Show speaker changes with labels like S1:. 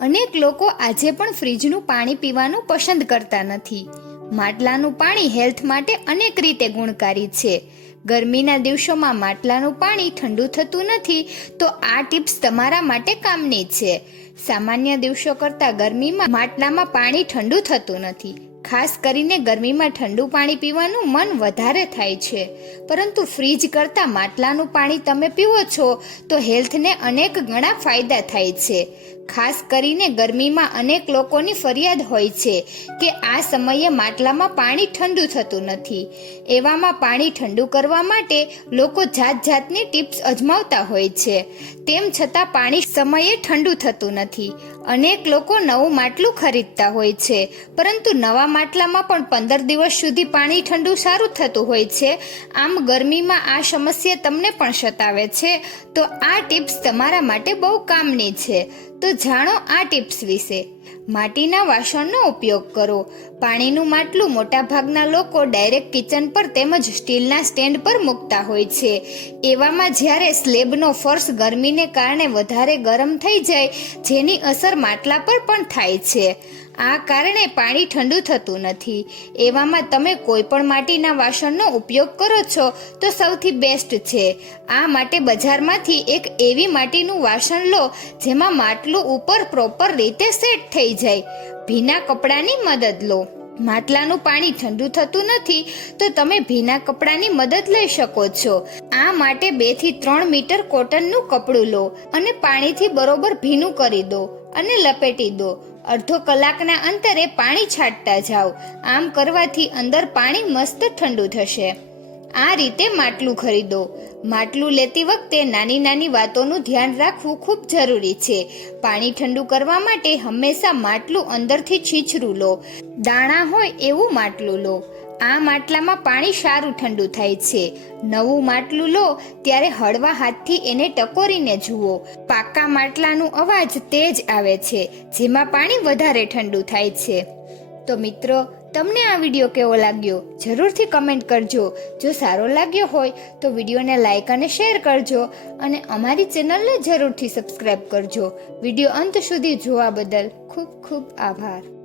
S1: અનેક લોકો આજે પણ ફ્રીજનું પાણી પીવાનું પસંદ કરતા નથી. માટલાનું પાણી હેલ્થ માટે અનેક રીતે ગુણકારી છે. ગરમીના દિવસોમાં માટલાનું પાણી ઠંડુ થતું નથી, તો આ ટિપ્સ તમારા માટે કામની છે. સામાન્ય દિવસો કરતાં ગરમીમાં માટલામાં પાણી ઠંડુ થતું નથી. ખાસ કરીને ગરમીમાં ઠંડુ પાણી પીવાનું મન વધારે થાય છે. પરંતુ ફ્રીજ કરતાં માટલાનું પાણી તમે પીવો છો, તો હેલ્થને અનેક ગણા ફાયદા થાય છે. ખાસ કરીને ગરમીમાં અનેક લોકોની ફરિયાદ હોય છે કે આ સમયે માટલામાં પાણી ઠંડુ થતું નથી. એવામાં પાણી ઠંડુ કરવા માટે લોકો જાત જાતની ટિપ્સ અજમાવતા હોય છે. તેમ છતાં પાણી સમયે ઠંડુ થતું નથી. અનેક લોકો નવું માટલું ખરીદતા હોય છે, પરંતુ નવા માટલામાં પણ પંદર દિવસ સુધી પાણી ઠંડુ સારું થતું હોય છે. આમ ગરમીમાં આ સમસ્યા તમને પણ સતાવે છે? તો આ ટિપ્સ તમારા માટે બહુ કામની છે. તો જાણો આ ટિપ્સ વિશે. માટીના વાસણનો ઉપયોગ કરો. પાણીનું માટલું મોટાભાગના લોકો ડાયરેક્ટ કિચન પર તેમજ સ્ટીલના સ્ટેન્ડ પર મૂકતા હોય છે. એવામાં જ્યારે સ્લેબનો ફર્શ ગરમીને કારણે વધારે ગરમ થઈ જાય, જેની અસર માટલા પર પણ થાય છે. આ કારણે પાણી ઠંડુ થતું નથી. એવામાં તમે કોઈ પણ માટીના વાસણનો ઉપયોગ કરો છો તો સૌથી બેસ્ટ છે. આ માટે બજારમાંથી એક એવી માટીનું વાસણ લો જેમાં માટલું ઉપર પ્રોપર રીતે સેટ થઈ જાય. ભીના કપડાની મદદ લો. માટલાનું પાણી ઠંડુ થતું નથી તો તમે ભીના કપડાની મદદ લઈ શકો છો. આ માટે બેથી ત્રણ મીટર કોટનનું કપડું લો અને પાણીથી બરોબર ભીનું કરી દો. અને લપેટી દો. અડધો કલાકના અંતરે પાણી છાંટતા જાઓ. આમ કરવાથી અંદર પાણી મસ્ત ઠંડુ થશે. આ રીતે માટલું ખરીદો. માટલું લેતી વખતે નાની નાની વાતોનું ધ્યાન રાખવું ખૂબ જરૂરી છે. પાણી ઠંડુ કરવા માટે હંમેશા માટલું અંદરથી છીછરું લો. દાણા હોય એવું માટલું લો. આ માટલામાં પાણી સારું ઠંડુ થાય છે. નવું માટલું લો, ત્યારે હળવા હાથથી એને ટકોરીને જુઓ. પાકા માટલાનું અવાજ તેજ આવે છે, જેમાં પાણી વધારે ઠંડુ થાય છે. તો મિત્રો, તમને આ વીડિયો કેવો લાગ્યો? જરૂરથી કમેન્ટ કરજો. જો સારો લાગ્યો હોય, તો વિડીયોને લાઇક અને શેર કરજો અને અમારી ચેનલને જરૂરથી સબસ્ક્રાઈબ કરજો. વીડિયો અંત સુધી જોવા બદલ ખૂબ ખૂબ આભાર.